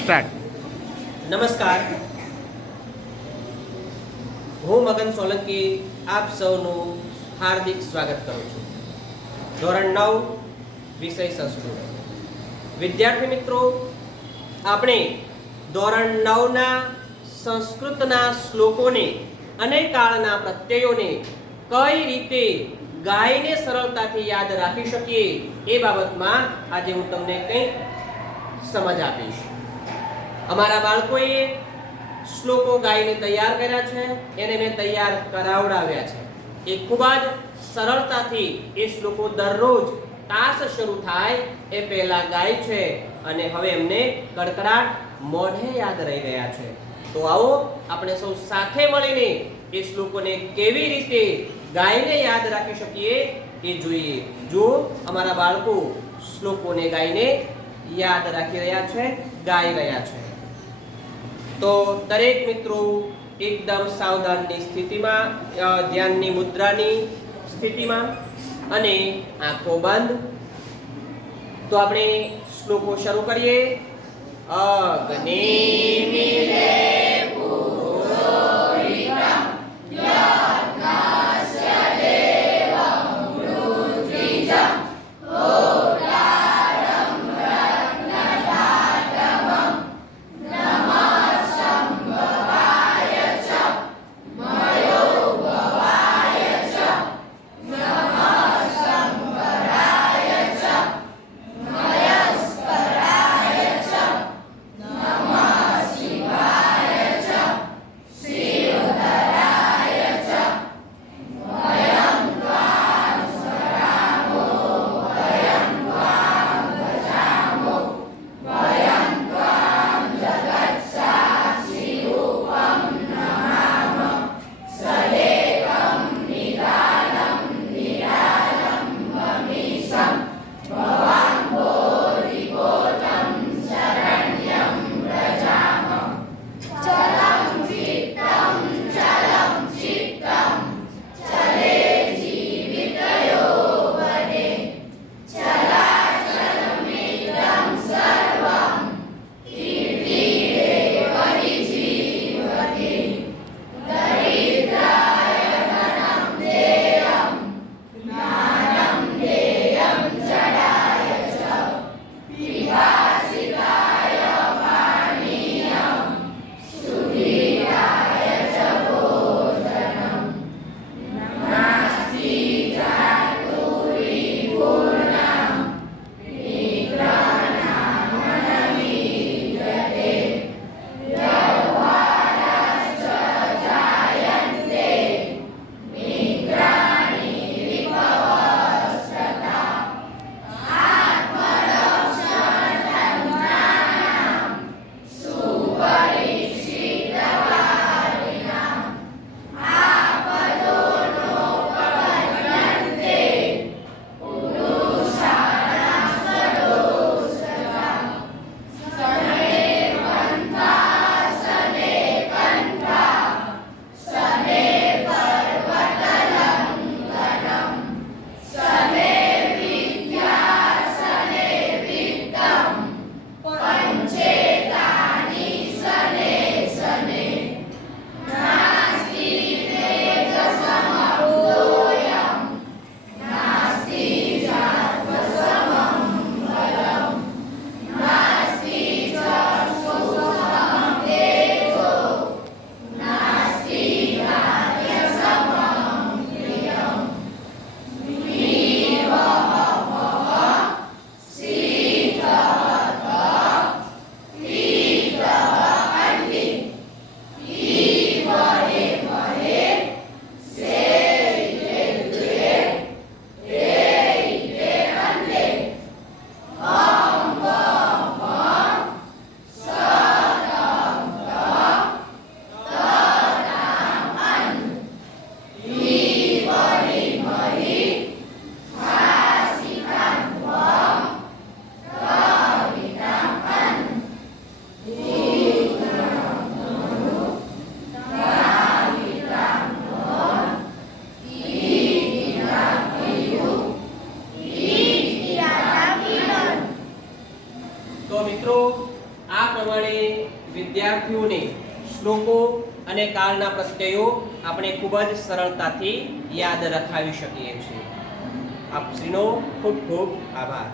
Start. નમસ્કાર, હું મગન સોલંકી આપ સૌનું હાર્દિક સ્વાગત કરું છું. ધોરણ 9 વિષય સંસ્કૃત. વિદ્યાર્થી મિત્રો, આપણે ધોરણ 9ના સંસ્કૃતના શ્લોકોને અને કાળના પ્રત્યયોને કઈ રીતે ગાઈને સરળતાથી યાદ રાખી શકીએ એ બાબતમાં આજે હું તમને કંઈક સમજ આપીશ. અમારા બાળકોએ શ્લોકો ગાઈને તૈયાર કર્યા છે, એને મેં તૈયાર કરાવડાવ્યા છે. એ ખૂબ જ સરળતાથી એ શ્લોકો દરરોજ તાસ શરૂ થાય એ પહેલા ગાય છે અને હવે એમને કડકડાટ મોઢે યાદ રહી ગયા છે. તો આવો આપણે સૌ સાથે મળીને એ શ્લોકોને કેવી રીતે ગાઈને યાદ રાખી શકીએ એ જોઈએ. જો અમારા બાળકો શ્લોકોને ગાઈને યાદ રાખી રહ્યા છે, ગાઈ રહ્યા છે. તો દરેક મિત્રો એકદમ સાવધાનની સ્થિતિમાં, ધ્યાનની મુદ્રાની સ્થિતિમાં અને આંખો બંધ. તો આપણે શ્લોકો શરૂ કરીએ. અગ્નિ મિલે વડે વિદ્યાર્થીઓને શ્લોકો અને કાળના પ્રત્યયો આપણે ખૂબ જ સરળતાથી યાદ રખાવી શકીએ છીએ. આપ શ્રીનો ખૂબ ખૂબ આભાર.